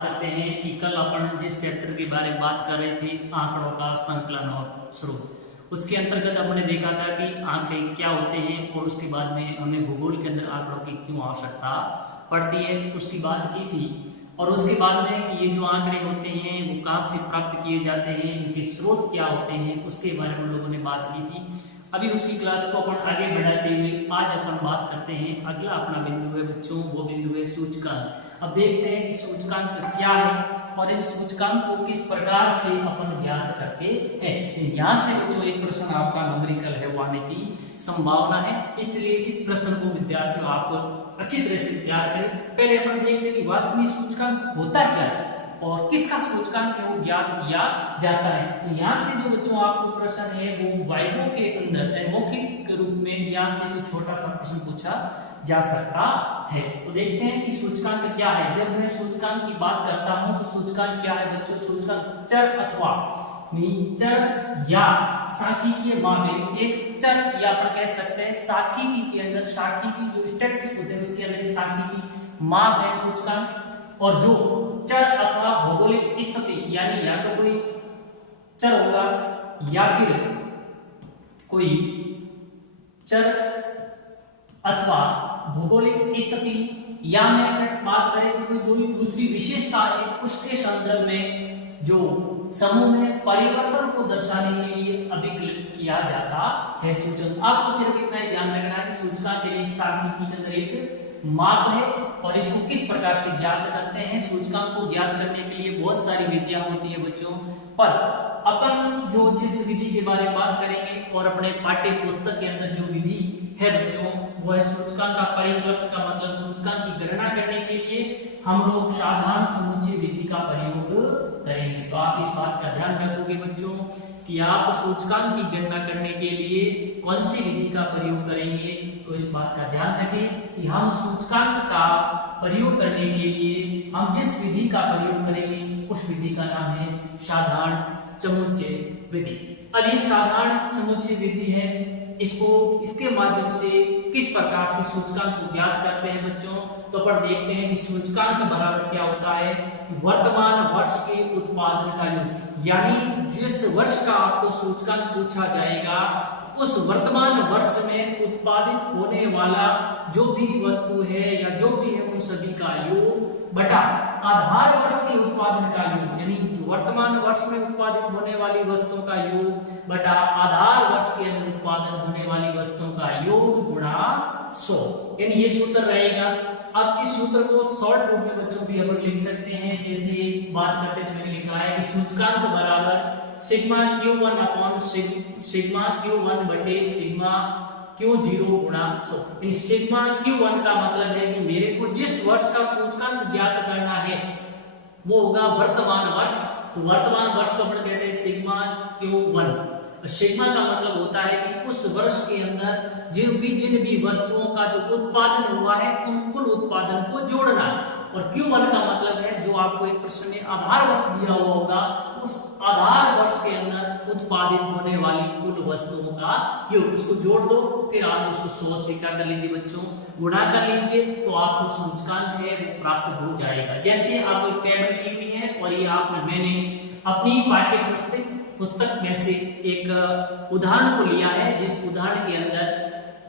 करते हैं कि कल अपन जिस चैप्टर के बारे में बात कर रहे थे आंकड़ों का संकलन और स्रोत, उसके अंतर्गत हमने देखा था कि आंकड़े क्या होते हैं और उसके बाद में हमने भूगोल के अंदर आंकड़ों की क्यों आवश्यकता पड़ती है उसकी बात की थी। और उसके बाद में कि ये जो आंकड़े होते हैं वो कहाँ से प्राप्त किए जाते हैं, इनके स्रोत क्या होते हैं, उसके बारे में हम लोगों ने बात की थी। अभी उसी क्लास को अपन आगे बढ़ाते हुए आज अपन बात करते हैं, अगला अपना बिंदु है बच्चों, वो बिंदु है सूचकांक। अब देखते हैं कि सूचकांक क्या है और इस सूचकांक को किस प्रकार से अपन ज्ञात करते हैं। यहाँ से बच्चों एक प्रश्न आपका नंबरिकल है वो आने की संभावना है, इसलिए इस प्रश्न को विद्यार्थियों आप अच्छी तरह से तैयार करें। पहले अपन देखते हैं कि वास्तव में सूचकांक होता क्या है और किसका सूचकांक है वो ज्ञात किया जाता है। तो यहाँ से जो बच्चों आपको प्रश्न है वो वाइवो के अंदर मौखिक रूप में यहाँ से जो छोटा सा प्रश्न पूछा जा सकता है। तो देखते हैं कि सूचकांक क्या है। जब मैं सूचकांक की बात करता हूं तो सूचकांक क्या है बच्चों, सूचकांक चर अथवा चर या सांख्यिकीय माप, एक चर या अपन कह सकते हैं सांख्यिकी के अंदर सांख्यिकी जो स्टैटिस्टिक्स होते हैं उसके अंदर सांख्यिकी माप है सूचकांक। और जो चर अथवा भौगोलिक स्थिति यानी या तो कोई चर होगा या फिर कोई चर अथवा भौगोलिक स्थिति या में अगर बात करें कि कोई दूसरी विशेषता है उसके संदर्भ में जो समूह में परिवर्तन को दर्शाने के लिए अभिकलित किया जाता है सूचकांक। आपको सिर्फ इतना ही ध्यान रखना है कि सूचकांक के लिए सांख्यिकी के अंदर एक माप है और इसको किस प्रकार से ज्ञात करते हैं। सूचकांक को ज्ञात करने के लिए बहुत सारी विधियां होती है बच्चों, पर अपन जो जिस विधि के बारे में बात करेंगे और अपने पाठ्य पुस्तक के अंदर जो विधि है बच्चों वो है सूचकांक का परिकल्पन का मतलब सूचकांक की गणना करने के लिए हम लोग साधारण समुच्चय विधि का प्रयोग करेंगे। तो आप इस बात का ध्यान रखोगे बच्चों कि आप सूचकांक की गणना करने के लिए कौन सी विधि का प्रयोग करेंगे। तो इस बात का ध्यान रखें कि हम सूचकांक का प्रयोग करने के लिए हम जिस विधि का प्रयोग करेंगे उस विधि का नाम है साधारण समुच्चय विधि। अब ये साधारण समुच्चय विधि है, इसको इसके माध्यम से किस प्रकार से सूचकांक को ज्ञात करते हैं बच्चों। तो पर देखते हैं कि सूचकांक बराबर क्या होता है, वर्तमान वर्ष के उत्पादन का योग। यानी जिस वर्ष का आपको सूचकांक पूछा जाएगा उस वर्तमान वर्ष में उत्पादित होने वाला जो भी वस्तु है या जो भी है उन सभी का योग बटा आधार वर्ष के उत्पादन का योग, यानी वर्तमान वर्ष में उत्पादित होने वाली वस्तुओं का योग बटा आधार वर्ष के अंदर उत्पादन होने वाली वस्तुओं का योग गुणा 100, यानी ये सूत्र रहेगा। अब इस सूत्र को शॉर्ट रूप में बच्चों भी अपन लिख सकते हैं, जैसे बात करते थे मैंने लिखा है कि सूचकांक बराबर sigma Q1 upon sigma Q1 बटे सिग्मा Q0 गुणा 100। सिग्मा Q1 का मतलब है कि मेरे को जिस वर्ष का सूचकांक ज्ञात करना है वो होगा वर्तमान वर्ष। तो वर्तमान वर्ष को अपन कहते हैं सिग्मा Q1। सिग्मा का मतलब होता है कि उस वर्ष के अंदर जिन भी वस्तुओं का जो उत्पादन हुआ है उन उत्पादन को जोड़ना। और Q1 का मतलब है जो आपको एक प्रश्न में आधार वर्ष दिया हुआ होगा उस आधार वर्ष के अंदर उत्पादित होने वाली कुल वस्तुओं का योग, उसको जोड़ दो फिर आप उसको 100 से क्या कर लीजिए बच्चों, गुणा कर लीजिए, तो आपको सूचकांक है वो प्राप्त हो जाएगा। जैसे आपको एक टेबल दी हुई है और ये मैंने अपनी पाठ्य पुस्तक में से एक उदाहरण को लिया है, जिस उदाहरण के अंदर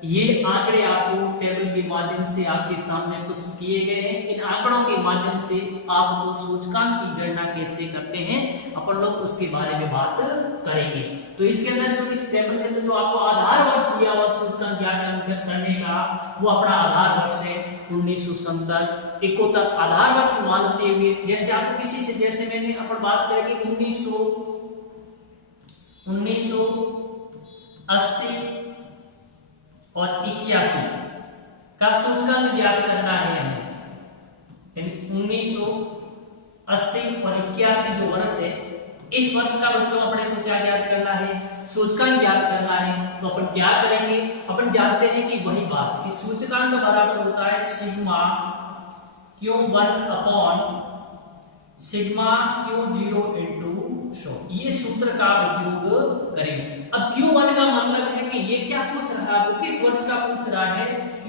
ये आंकड़े आपको टेबल के माध्यम से आपके सामने प्रस्तुत किए गए हैं। इन आंकड़ों के माध्यम से आपको सूचकांक की गणना कैसे करते हैं अपन लोग उसके बारे में बात करेंगे। तो इसके अंदर जो इस टेबल के अंदर जो आपको आधार वर्ष दिया हुआ सूचकांक ज्ञात करने का वो अपना आधार वर्ष है 1970 71 आधार वर्ष मानते हुए, जैसे आपको किसी से जैसे मैंने अपन बात करें कि 1980 और 81 का सूचकांक ज्ञात करना है हमें। 1980 और 81 जो वर्ष है इस वर्ष का बच्चों अपने को क्या ज्ञात करना है, सूचकांक ज्ञात करना है। तो अपन क्या करेंगे, अपन जानते हैं कि वही बात कि सूचकांक बराबर होता है sigma Q1 upon sigma Q0 into 100। ये सूत्र का उपयोग करेंगे। अब Q1 का मतलब है कि ये क्या पूछ रहा है, वो किस वर्ष का पूछ रहा है,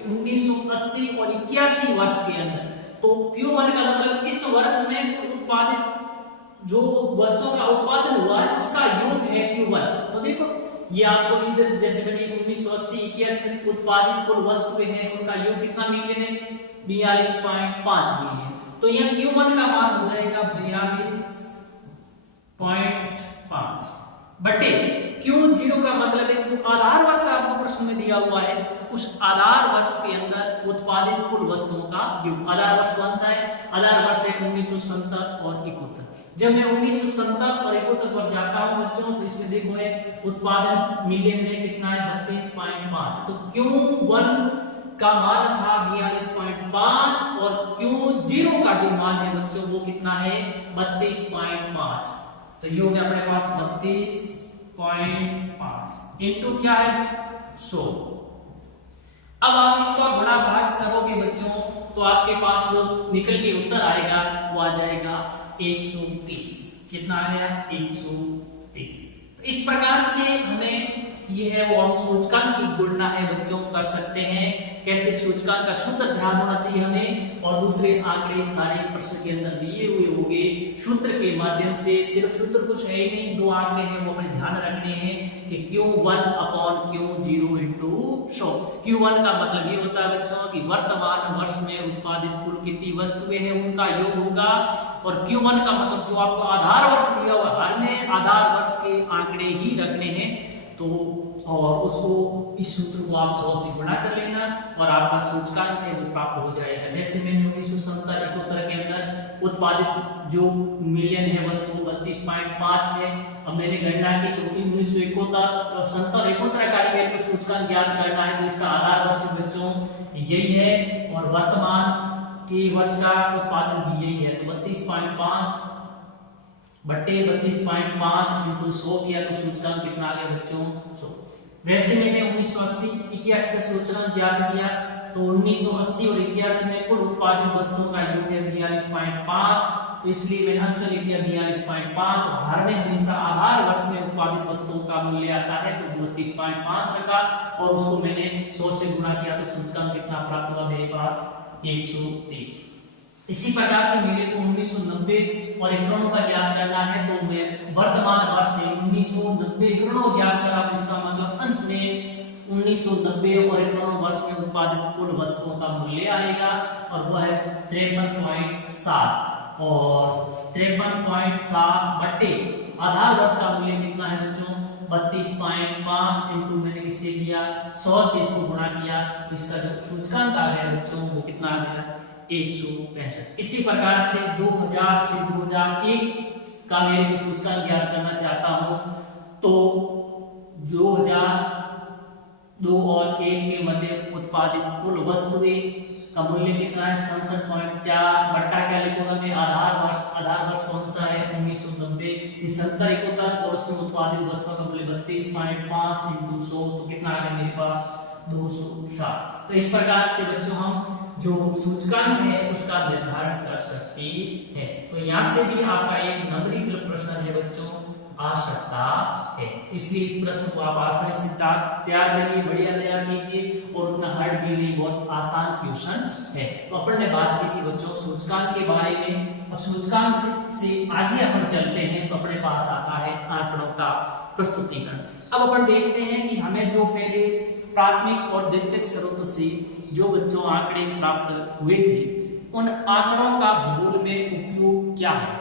1980 और 81 वर्ष के अंदर। तो Q1 का मतलब इस वर्ष में उत्पादित जो वस्तुओं का उत्पादन हुआ है उसका योग है Q1। तो देखो ये आपको इधर जैसे मैंने 1980 81 में उत्पादित कुल वस्तुएं हैं उनका योग कितना मिलियन है 42.5 मिलियन। तो यह Q1 का मान हो जाएगा 42.5 बटे Q0 का मतलब है कि जो आधार वर्ष आपको प्रश्न में दिया हुआ है उस आधार वर्ष के अंदर उत्पादित कुल वस्तुओं का योग। आधार वर्ष कौन सा है? आधार वर्ष है 1970 और 71। जब मैं 1970 और 71 पर जाता हूं बच्चों तो इसमें देखो है उत्पादन मिलियन में कितना है 32.5। तो Q1 का मान था 42.5 और Q0 का जो मान है बच्चों वो कितना है 32.5। तो ये हो गया अपने पास 32.5 इंटू क्या है 100। अब आप इसका गुणा भाग करोगे बच्चों तो आपके पास जो निकल के उत्तर आएगा वो आ जाएगा 130। कितना आ गया 130। तो इस प्रकार से हमें ये है वो हम सूचकांक की गणना है बच्चों कर सकते हैं। कैसे सूचकांक का शुद्ध ध्यान होना चाहिए हमें और दूसरे आंकड़े सारे प्रश्न के अंदर दिए हुए होंगे सूत्र के माध्यम से। सिर्फ सूत्र कुछ है ही नहीं, दो आंकड़े हैं वो हमें ध्यान रखने हैं कि Q1 upon Q0 into 100। Q1 का मतलब ये होता है बच्चों कि वर्तमान वर्ष में उत्पादित कुल कितनी वस्तुएं हैं उनका योग होगा। और Q1 का मतलब जो आपको आधार वर्ष दिया हुआ हर में आधार वर्ष के आंकड़े ही रखने हैं तो और उसको इस सूत्र को आप 100 से गुणा कर लेना और आपका सूचकांक है वो प्राप्त हो जाएगा। जैसे मैंने 1970-71 के अंदर उत्पादित जो मिलियन है वस्तु 32.5 है। अब मैंने गणना की तो 1970-71 का ही मेरे को सूचकांक ज्ञात करना है। तो इसका आधार वर्ष बच्चों यही है और वर्तमान के वर्ष का उत्पादन भी यही है। तो 32.5 बट्टे 32.5 इंटू 100 किया तो सूचकांक कितना आ गया बच्चों 100। वैसे मैंने 1980-81 का सूचकांक ज्ञात किया तो 1980 और 81 में कुल उत्पादित वस्तुओं का योग है 42.5। तो इसलिए मैंने आंसर लिख दिया 42.5 और हर में हमेशा आधार वर्ष में उत्पादित वस्तुओं का मूल्य आता है तो 32.5 रखा और उसको मैंने 100 से गुणा किया तो सूचकांक कितना प्राप्त हुआ मेरे पास 130। इसी प्रकार से मेरे को 1990 और 91 का ज्ञात करना है तो मैं वर्तमान वर्ष में 1990 91 ज्ञात करा इसका मतलब अंश में 1990 और 91 वर्ष में उत्पादित कुल वस्तुओं का मूल्य आएगा और वह है 53.7 और 53.7 बटे आधार वर्ष का मूल्य कितना है बच्चों 32.5 इंटू मैंने किससे किया 100 से इसको गुणा किया तो इसका जो सूचकांक आ गया बच्चों वो कितना आ गया 165। इसी प्रकार से 2000 से 2001 का मेरे को सूचकांक ज्ञात करना चाहता हूं तो 2002 और 1 के मध्य उत्पादित कुल वस्तुएं का मूल्य कितना है 67.4 बट्टा क्या लिखूंगा मैं आधार वर्ष कौन सा है 1990 70-71 और उसमें उत्पादित वस्तुओं का मूल्य 32.5 इंटू 100 तो कितना आ गया मेरे पास 260। तो इस प्रकार से बच्चों हम जो सूचकांक है उसका निर्धारण कर सकते हैं। तो यहाँ से भी आपका एक नंबरीकरण प्रश्न है बच्चों आ सकता है। इसलिए इस प्रश्न को आप आसानी से तैयार करिए, बढ़िया तैयार कीजिए और उतना हार्ड भी नहीं, बहुत आसान क्वेश्चन है। तो अपन ने बात की थी बच्चों सूचकांक के बारे में। अब सूचकांक से आगे अपन चलते हैं तो अपने पास आता है आंकड़ों का प्रस्तुतिकरण। अब अपन देखते हैं कि हमें जो पहले प्राथमिक और द्वितीयक स्रोत से जो बच्चों आंकड़े प्राप्त हुए थे उन आंकड़ों का भूगोल में उपयोग क्या है।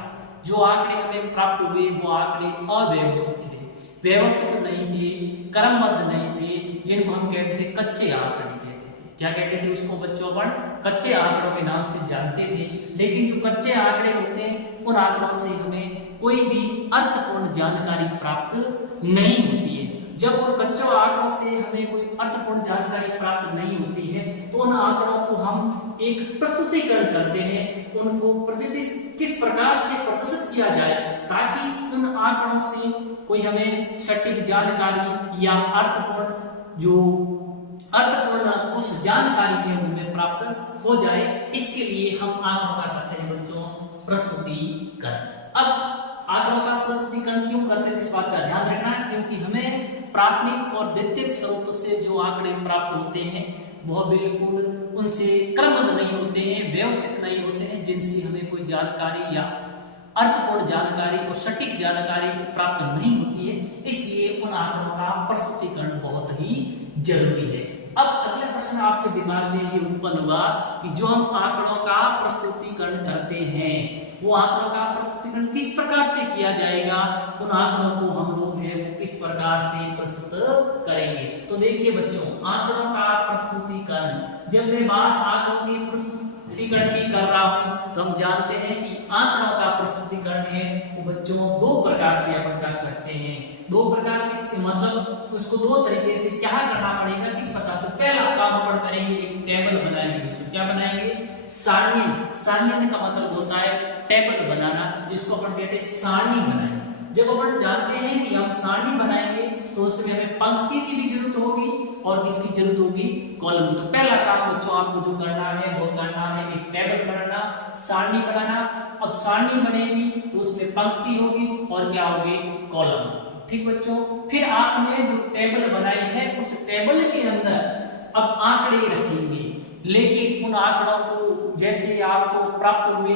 जो आंकड़े हमें प्राप्त हुए वो आंकड़े अव्यवस्थित थे, व्यवस्थित नहीं थे, क्रमबद्ध नहीं थे, जिनको हम कहते थे कच्चे आंकड़े कहते थे। क्या कहते थे उसको बच्चों अपन कच्चे आंकड़ों के नाम से जानते थे। लेकिन जो कच्चे आंकड़े होते हैं उन आंकड़ों से हमें कोई भी अर्थपूर्ण जानकारी प्राप्त नहीं होती है। जब उन कच्चे आंकड़ों से हमें कोई अर्थपूर्ण जानकारी प्राप्त नहीं होती है तो उन आंकड़ों को हम एक प्रस्तुतिकरण करते हैं, उनको किस प्रकार से प्रदर्शित किया जाए ताकि उन आंकड़ों से कोई हमें सटीक जानकारी या अर्थपूर्ण उस जानकारी है हमें प्राप्त हो जाए। इसके लिए हम आंकड़ों का करते हैं बच्चों प्रस्तुतिकरण। अब आंकड़ों का प्रस्तुतिकरण क्यों करते हैं इस बात का ध्यान रखना है क्योंकि हमें प्राथमिक और द्वितीयक स्रोत से जो आंकड़े प्राप्त होते हैं वह बिल्कुल उनसे क्रमबद्ध नहीं होते हैं, व्यवस्थित नहीं होते हैं, जिनसे हमें कोई जानकारी या अर्थपूर्ण जानकारी और सटीक जानकारी प्राप्त नहीं होती है, इसलिए उन आंकड़ों का प्रस्तुतिकरण बहुत ही जरूरी है। अब अगला प्रश्न आपके दिमाग में ये उत्पन्न हुआ कि जो हम आंकड़ों का प्रस्तुतिकरण करते हैं, वो आंकड़ों का प्रस्तुतिकरण किस प्रकार से किया जाएगा, उन आंकड़ों को हम लोग है वो किस प्रकार से प्रस्तुत करेंगे। तो देखिए बच्चों, आंकड़ों का प्रस्तुतिकरण, जब मैं बात आंकड़ों की प्रस्तुतिकरण की कर रहा हूं तो हम जानते हैं कि आंकड़ों का प्रस्तुतिकरण है वो बच्चों दो प्रकार से अपन कर सकते हैं। दो प्रकार से मतलब उसको दो तरीके से क्या करना पड़ेगा, किस प्रकार से। पहला काम अपन करेंगे, एक टेबल बनाएंगे बच्चों। क्या बनाएंगे? सारणी। सारणी का मतलब होता है टेबल बनाना, जिसको अपन कहते हैं सारणी बनाएंगे। जब अपन जानते हैं कि हम सारणी बनाएंगे तो उसमें हमें पंक्ति की भी जरूरत होगी और किसकी जरूरत होगी? कॉलम की। तो पहला काम बच्चों आपको जो करना है वो करना है एक टेबल बनाना, सारणी बनाना। अब सारणी बनेगी तो उसमें पंक्ति होगी और क्या होगी? कॉलम। ठीक बच्चों, फिर आपने जो टेबल बनाई है उस टेबल के अंदर अब आंकड़े रखेंगे, लेकिन उन आंकड़ों को जैसे आपको प्राप्त हुए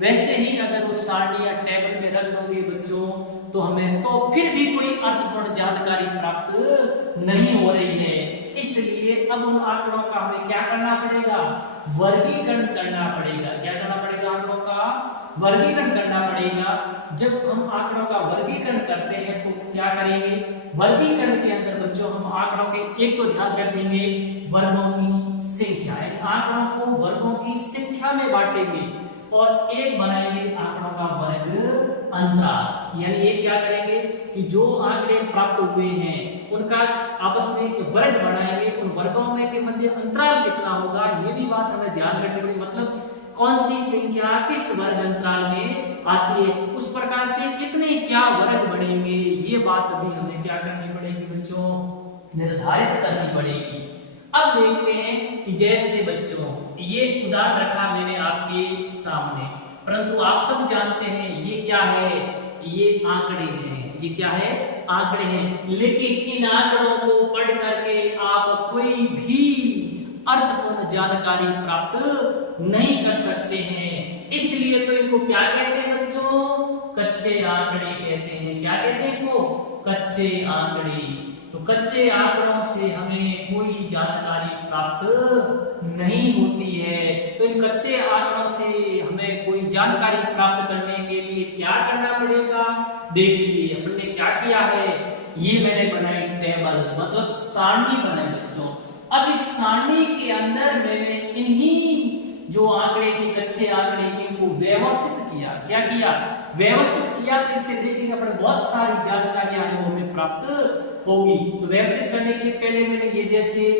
वैसे ही अगर उस सारणी या टेबल में रख दोगे बच्चों तो हमें तो फिर भी कोई अर्थपूर्ण जानकारी प्राप्त नहीं हो रही है। इसलिए अब उन आंकड़ों का हमें क्या करना पड़ेगा? वर्गीकरण करना पड़ेगा। क्या करना पड़ेगा? आंकड़ों का वर्गीकरण करना पड़ेगा। जब हम आंकड़ों का वर्गीकरण करते हैं तो क्या करेंगे? वर्गीकरण के अंदर बच्चों हम आंकड़ों के एक तो ध्यान रखेंगे वर्गों की संख्या, आंकड़ों को वर्गों की संख्या में बांटेंगे और एक बनाएंगे आंकड़ों का वर्ग अंतराल। यानी ये क्या करेंगे कि जो आंकड़े प्राप्त हुए हैं उनका आपस में वर्ग बनाएंगे, उन वर्गों में के मध्य अंतराल कितना होगा ये भी बात हमें ध्यान रखनी पड़ेगी। मतलब कौन सी संख्या किस वर्ग अंतराल में आती है, उस प्रकार से कितने क्या वर्ग बनेंगे ये बात अभी हमें क्या करनी पड़ेगी बच्चों? निर्धारित करनी पड़ेगी। अब देखते हैं कि जैसे बच्चों ये उदाहरण रखा मैंने आपके सामने, परंतु आप सब जानते हैं ये क्या है? ये आंकड़े हैं। ये क्या है? आंकड़े हैं। लेकिन इन आंकड़ों को पढ़ करके आप कोई भी अर्थपूर्ण जानकारी प्राप्त नहीं कर सकते हैं। इसलिए तो इनको क्या कहते हैं बच्चों? कच्चे आंकड़े कहते हैं। क्या कहते हैं इनको? कच्चे आंकड़े। तो कच्चे आंकड़ों से हमें कोई जानकारी प्राप्त नहीं होती है। तो इन कच्चे आंकड़ों से हमें कोई जानकारी प्राप्त करने के लिए क्या करना पड़ेगा? देखिए अपन ने क्या किया है, ये मैंने बनाई टेबल, मतलब सारणी बनाई बच्चों। अब इस सारणी के अंदर मैंने इन्हीं जो आंकड़े के कच्चे आंकड़े इनको व्यवस्थित किया। क्या किया? व्यवस्थित किया। तो इससे देखिएगा अपन बहुत सारी जानकारियां हैं वो हमें प्राप्त होगी। तो व्यवस्थित करने के लिए पहले मैंने ये जैसे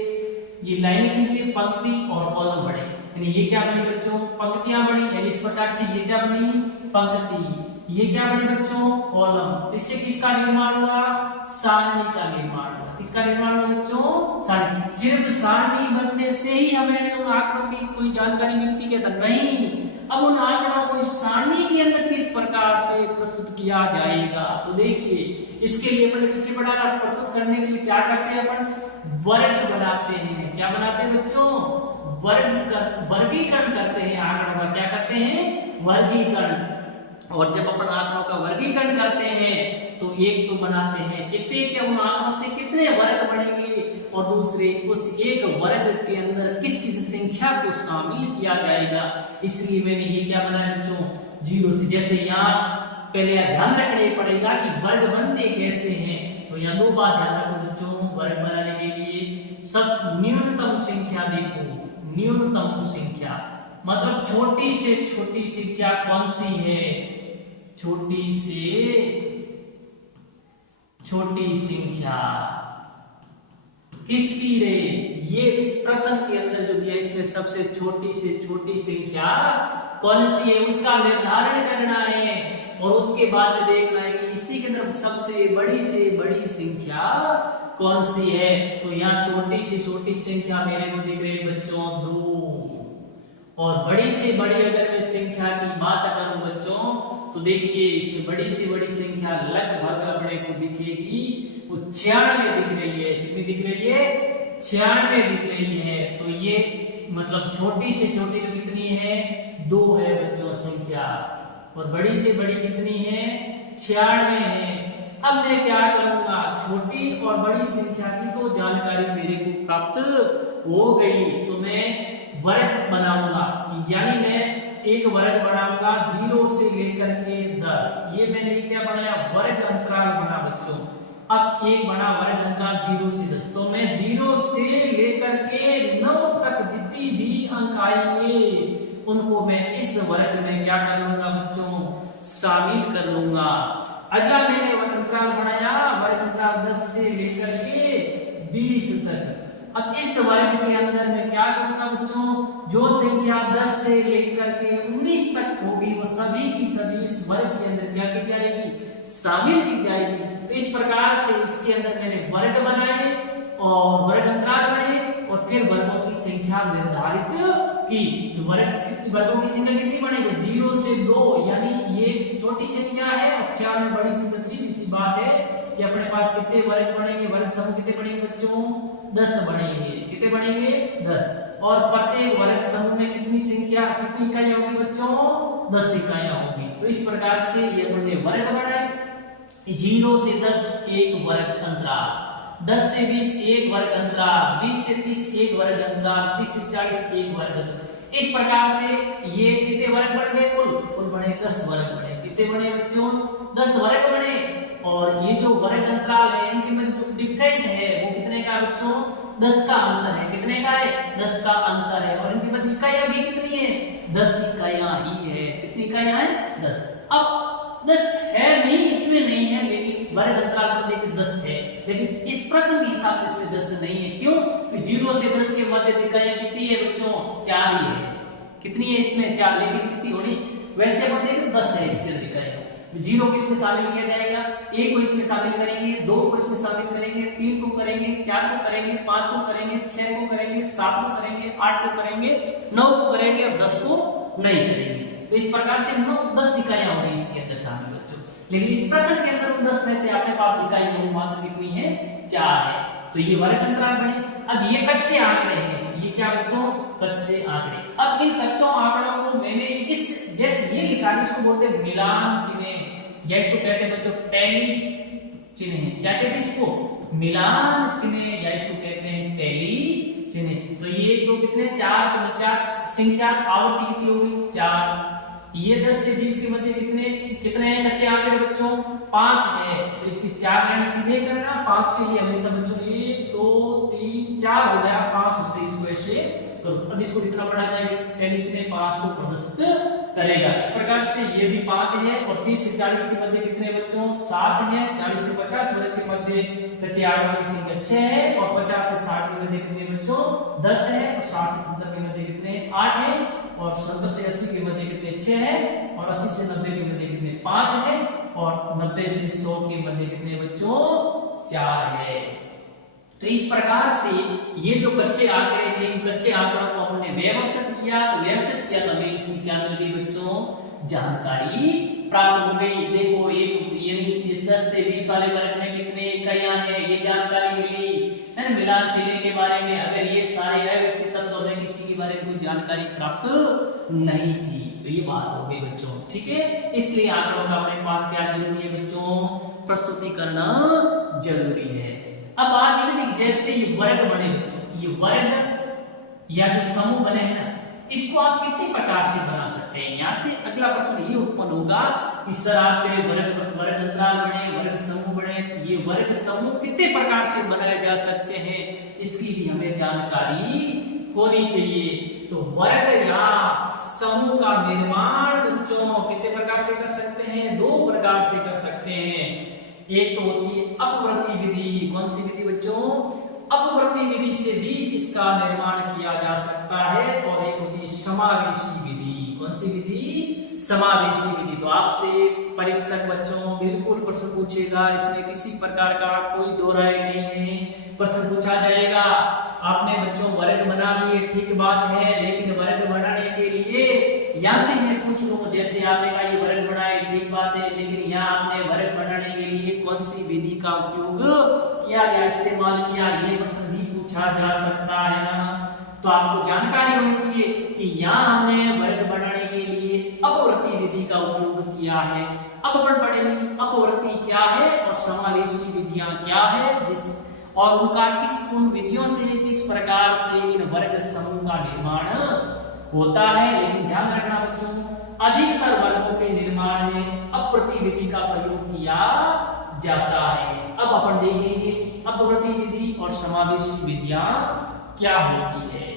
ये लाइन खींची, पंक्ति और कॉलम बने, यानी ये क्या बनी बच्चों? पंक्तियां बनी। यानी इस प्रकार से ये क्या बनी? पंक्ति। ये क्या बनी बच्चों? कॉलम। तो इससे किसका निर्माण हुआ? सारणी का निर्माण हुआ। किसका निर्माण हुआ बच्चों? सारणी। सिर्फ सारणी बनने से ही हमें उन आंकड़ों की कोई जानकारी मिलती क्या? नहीं। अब उन आंकड़ों को इस सारणी के अंदर किस प्रकार से प्रस्तुत किया जाएगा? तो देखिए इसके लिए अपन पीछे बढ़ाना, प्रस्तुत करने के लिए क्या करते हैं अपन? वर्ग बनाते हैं। क्या बनाते हैं बच्चों? वर्गीकरण करते हैं आंकड़ों का। क्या करते हैं? वर्गीकरण। और जब अपन आंकड़ों का वर्गीकरण करते हैं तो एक तो बनाते हैं कितने के उन आंकड़ों से कितने वर्ग बनेंगे और दूसरे उस एक वर्ग के अंदर किस किस संख्या को शामिल किया जाएगा। इसलिए मैंने ये क्या बनाया बच्चों? 0 से। जैसे यहाँ पहले ध्यान रखना पड़ेगा कि वर्ग बनते कैसे हैं। तो यहाँ दो बात ध्यान रखो बच्चों, वर्ग बनाने के लिए सबसे न्यूनतम संख्या देखो। न्यूनतम संख्या मतलब छोटी से छोटी संख्या कौन सी है? छोटी से छोटी संख्या किसकी रे? ये इस प्रश्न के अंदर जो दिया इसमें सबसे छोटी से छोटी संख्या कौन सी है उसका निर्धारण करना है और उसके बाद में देखना है कि इसी के अंदर सबसे बड़ी संख्या कौन सी है। तो यहाँ छोटी से छोटी संख्या मेरे को दिख रही है बच्चों 2 और बड़ी से बड़ी अगर मैं संख्या की बात करूं बच्चों तो देखिए इसमें बड़ी से बड़ी संख्या लगभग अपने को दिखेगी वो 96 दिख रही है। कितनी दिख रही है? 96 दिख रही है। तो ये मतलब छोटी से छोटी कितनी है? 2 है बच्चों संख्या। और बड़ी से बड़ी कितनी है 96 है। अब मैं क्या करूंगा, छोटी और बड़ी संख्या की तो जानकारी मेरे को प्राप्त हो गई, तो मैं वर्ग बनाऊंगा, यानी मैं एक वर्ग बनाऊंगा 0 से लेकर के 10। ये मैंने क्या बनाया, वर्ग अंतराल बना बच्चों। अब एक बना वर्ग अंतराल 0 से 10, तो मैं 0 से लेकर के 9 तक जितनी भी अंक आएंगे उनको मैं इस वर्ग में क्या कर लूंगा बच्चों, शामिल कर लूंगा। अगला मैंने वर्ग अंतराल बनाया, वर्ग अंतराल 10 से लेकर के 20 तक। अब इस वर्ग के अंदर मैं क्या करूंगा बच्चों, जो संख्या 10 से लेकर के 19 तक होगी वो सभी की सभी इस वर्ग के अंदर क्या की जाएगी, शामिल की जाएगी। तो इस प्रकार से इसके अंदर मैंने वर्ग बनाए और वर्ग अंतराल बने और फिर वर्गों की संख्या निर्धारित की। तो वर्गों की संख्या कितनी बनेगी, 0 से 2, यानी ये एक छोटी संख्या है और 6 में बड़ी संख्या। सीधी सी बात है कि अपने पास कितने वर्ग बनेंगे, वर्ग समूह कितने बनेंगे बच्चों, 10 बनेंगे। कितने बनेंगे, 10। और प्रत्येक वर्ग समूह में कितनी संख्या, कितनी इकाइयां होंगी बच्चों, 10 इकाइयां होंगी। तो इस प्रकार से ये हमने वर्ग बनाए। 0 से 10 एक वर्ग अंतराल, 10 से 20 एक वर्ग अंतराल, 20 से 30 एक वर्ग अंतराल, 30 से 40 एक वर्ग। इस प्रकार से ये कितने वर्ग बन गए, कुल बने 10 वर्ग बने। कितने बने बच्चों, 10 वर्ग बने। और ये जो वर्ग अंतराल है इनके में जो डिफरेंट है वो कितने का बच्चों, 10 का अंतर है। कितने का है, 10 का अंतर है। और इनके मध्य इकाइयां भी कितनी है, 10 इकाइयां ही है। कितनी इकाइयां है, 10। अब 10 है नहीं, इसमें नहीं है, लेकिन वर्ग अंतराल पर देखिए 10 है, लेकिन इस प्रश्न के हिसाब से इसमें 10 नहीं है। क्यों, कि 0 से 10 के मध्य इकाइयां कितनी है बच्चों, 4 ही है। कितनी है इसमें, 4, लेकिन कितनी होनी, वैसे अपन देखें 10 है इसके अंदर इकाइयां। 0 को इसमें शामिल किया जाएगा, 1 को इसमें शामिल करेंगे, 2 को इसमें शामिल करेंगे, 3 को करेंगे, 4 को करेंगे, 5 को करेंगे, 6 को करेंगे, 7 को करेंगे, 8 को करेंगे, 9 को करेंगे और 10 को नहीं करेंगे। तो इस प्रकार से 10 इकाइयां होंगी इसके अंदर शामिल बच्चों। लेकिन इस प्रश्न के अंदर उन 10 में से अपने पास इकाइयां मात्र कितनी है, 4 है। तो ये वर्ग अंतराल बने। अब ये कच्चे आंकड़े हैं, ये क्या बच्चों, कच्चे आंकड़े। अब इन कच्चों आंकड़ों को मैंने इस जैसे ये लिखा है, इसको बोलते हैं मिलान चिन्ह, या इसको कहते हैं बच्चों टैली चिन्ह। क्या कहते हैं इसको, मिलान चिन्ह, या इसको कहते हैं टैली चिन्ह। तो ये तो कितने, 4, तो 4 संख्या आवृत्ति कितनी होगी, 4। ये 10 से 20 के मध्य कितने हैं कच्चे आंकड़े बच्चों, 5 है। तो इसकी 4 लाइन सीधे करना, 5 के लिए हमेशा बच्चों 1 2 3 4 हो गया, 5 होते इसको ऐसे करो। अब इसको कितना बढ़ा जाएगा, टैली चिन्ह 5 को प्रदर्शित करेगा। इस प्रकार से ये भी 5 है। और 30 से 40 के मध्य कितने बच्चों, 7 है। 40 से 50 वर्ग के मध्य कच्चे आंकड़ों की संख्या 6 है। और 50 से 60 के मध्य कितने बच्चों, 10 है। और 60 से 70 के मध्य कितने, 8 है। और 70 से 80 के मध्य कितने, 6 है। और 80 से 90 के मध्य कितने, 5 है। और 90 से 100 के मध्य कितने बच्चों, 4 है। तो इस प्रकार से ये जो कच्चे आंकड़े थे, इन कच्चे आंकड़ों को हमने व्यवस्थित किया। तो व्यवस्थित किया तो हमें इसमें क्या मिल गई बच्चों, जानकारी प्राप्त हो गई। देखो एक यानी इस 10 से 20 वाले वर्ग में कितने इकाइयां हैं, ये जानकारी मिली है ना। मिलान चिन्ह के बारे में अगर ये सारे अव्यवस्थित तत्व हमें किसी के बारे में कोई जानकारी प्राप्त नहीं थी, तो ये बात हो गई बच्चों, ठीक है। इसलिए आंकड़ों का अपने पास क्या जरूरी है बच्चों, प्रस्तुति करना जरूरी है। अब बात ये जैसे ये वर्ग बने बच्चों, ये वर्ग या जो समूह बने हैं ना, इसको आप कितने प्रकार से बना सकते हैं। यहाँ से अगला प्रश्न ये उत्पन्न होगा कि सर आप मेरे वर्ग अंतराल बने, वर्ग समूह बने, ये वर्ग समूह कितने प्रकार से बनाए जा सकते हैं, इसकी भी हमें जानकारी होनी चाहिए। तो वर्ग या समूह का निर्माण बच्चों कितने प्रकार से कर सकते हैं, 2 प्रकार से कर सकते हैं। एक तो होती है अपवर्ती विधि। कौन सी विधि बच्चों, अपवर्ती विधि से भी इसका निर्माण किया जा सकता है। और एक होती है समावेशी विधि। कौन सी विधि, समावेशी विधि। तो आपसे परीक्षक बच्चों बिल्कुल प्रश्न पूछेगा, इसमें किसी प्रकार का कोई दो राय नहीं है। प्रश्न पूछा जाएगा, आपने बच्चों वर्ग बना लिए, ठीक बात है, लेकिन वर्ग बनाने के लिए यहाँ से मैं पूछ लूं, जैसे आपने कहा ये वर्ग बनाए, ठीक बात है, लेकिन यहाँ आपने वर्ग बनाने के लिए कौन सी विधि का उपयोग किया या इस्तेमाल किया, ये प्रश्न भी पूछा जा सकता है ना। तो आपको जानकारी होनी चाहिए कि यहाँ हमने वर्ग बनाने के लिए अपवर्ती विधि का उपयोग किया है। अब अपन पढ़ेंगे अपवर्ती क्या है और समावेशी विधियां क्या है, जिस और उनका उन विधियों से किस प्रकार से इन वर्ग समूह का निर्माण होता है। लेकिन ध्यान रखना बच्चों, अधिकतर वर्गों के निर्माण में अपवर्ती विधि का प्रयोग किया जाता है। अब अपन देखेंगे कि अपवर्ती विधि और समावेशी विधियां क्या होती है।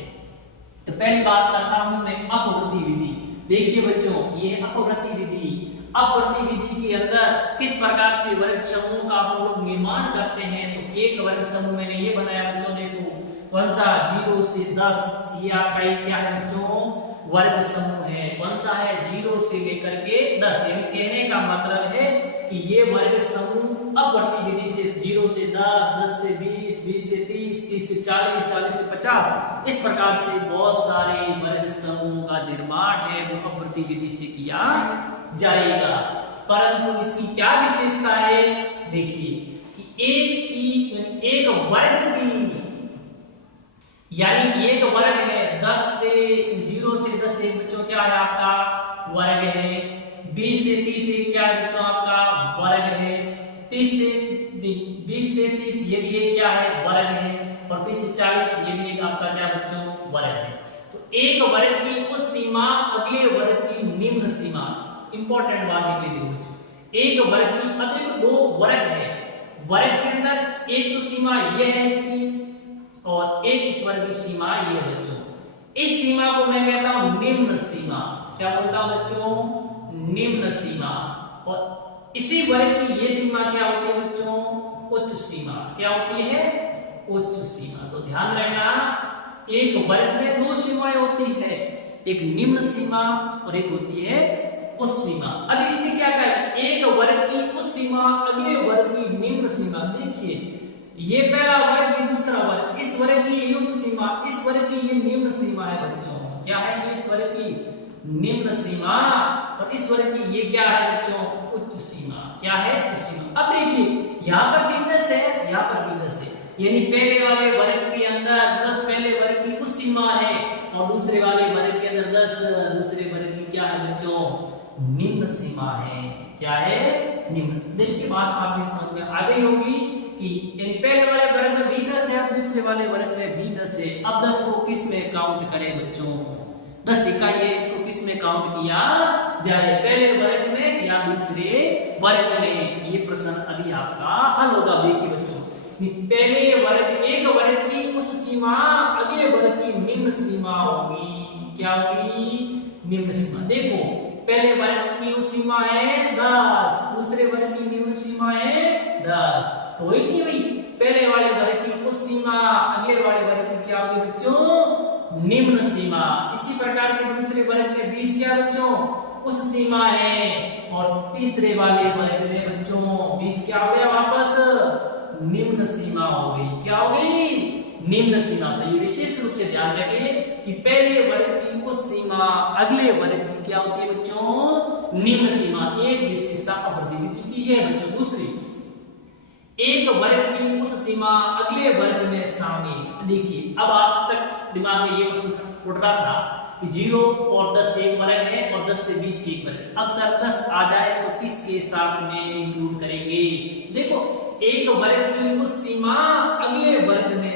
तो पहली बात करता हूं मैं अपवर्ती विधि। देखिए बच्चों, ये अपवर्ती विधि, अपवर्ती विधि के अंदर किस प्रकार से वर्ग समूह का हम लोग निर्माण करते हैं। तो एक वर्ग समूह मैंने ये बनाया बच्चों, देखो कौन सा 0 से 10, ये आपका ये क्या है बच्चों, वर्ग समूह है। कौन सा है, 0 से लेकर के 10। यानी कहने का मतलब है कि ये वर्ग समूह अपवर्ती विधि से 0 से 10, 10 से 20, 20 से 30, 30 से 40, 40 से 50, इस प्रकार से बहुत सारे वर्ग समूह का निर्माण है वो अपवर्ती विधि से किया जाएगा। परंतु इसकी क्या विशेषता है, देखिए कि एक वर्ग की, यानी एक वर्ग है 10 से 0 से 10 से बच्चों क्या है आपका वर्ग है, 20 से 30 से क्या है बच्चों आपका वर्ग है, 20 से 30 ये भी एक क्या है वर्ग है, और 30 से 40 ये भी एक आपका क्या बच्चों वर्ग है। तो एक वर्ग की उस सीमा अगले वर्ग की निम्न सीमा, इंपॉर्टेंट बात निकली थी बच्चों, एक वर्ग की अतिरिक्त दो वर्ग है, वर्ग के अंदर एक तो सीमा ये है इसकी और एक इस वर्ग की सीमा ये है बच्चों। इस सीमा को मैं कहता हूं निम्न सीमा। क्या बोलता हूं बच्चों, निम्न सीमा। और इसी वर्ग की ये सीमा क्या होती है बच्चों, उच्च सीमा। क्या होती है, उच्च सीमा। तो ध्यान रखना, एक वर्ग में दो सीमाएं होती है, एक निम्न सीमा और एक होती है उच्च सीमा। अब इसने क्या कहा, एक वर्ग की उच्च सीमा अगले वर्ग की निम्न सीमा। देखिए ये पहला वर्ग, ये दूसरा वर्ग, इस वर्ग की ये उच्च सीमा, इस वर्ग की ये निम्न सीमा है बच्चों। क्या है ये, इस वर्ग की निम्न सीमा और इस वर्ग की ये क्या है बच्चों, उच्च सीमा। क्या है, उच्च सीमा। अब देखिए यहाँ पर भी 10 है, यहाँ पर भी 10 है, यानी पहले वाले वर्ग के अंदर 10 पहले वर्ग की उच्च सीमा है और दूसरे वाले वर्ग के अंदर 10 दूसरे वर्ग की क्या है बच्चों, निम्न सीमा है। क्या है, निम्न। देखिए बात आप भी समझ में आ गई होगी कि यानी पहले वाले वर्ग में भी 10 है, अब दूसरे वाले वर्ग में भी 10 है। अब 10 को किस में काउंट करें बच्चों, 10 इकाई है, इसको किस में काउंट किया जाए, पहले वर्ग में या दूसरे वर्ग में। ये प्रश्न अभी आपका हल होगा। देखिए बच्चों, पहले वर्ग, एक वर्ग की उस सीमा अगले वर्ग की निम्न सीमा होगी। क्या होगी, निम्न सीमा। देखो पहले वर्ग की उस सीमा है 10, दूसरे वर्ग की निम्न सीमा है 10, तो वही की हुई पहले वाले वर्ग की उच्च सीमा अगले वाले वर्ग की क्या होगी बच्चों, निम्न सीमा। इसी प्रकार से दूसरे वर्ग में 20 क्या बच्चों, उच्च सीमा है, और तीसरे वाले वर्ग में बच्चों 20 क्या हो गया, वापस निम्न सीमा हो गई। क्या हो गई, निम्न सीमा। तो ये विशेष रूप से ध्यान रखें कि पहले वर्ग की उच्च सीमा अगले वर्ग की क्या होती है बच्चों, निम्न सीमा। एक विशेषता अपवर्ती विधि की है बच्चों। दूसरी, एक वर्ग की उस सीमा अगले वर्ग में शामिल। देखिए अब आप तक दिमाग में ये प्रश्न उठ रहा था कि 0 और 10 एक वर्ग है और 10 से 20 एक वर्ग। अब सर 10 आ जाए तो किसके साथ में इंक्लूड करेंगे। देखो एक वर्ग की उस सीमा अगले वर्ग में,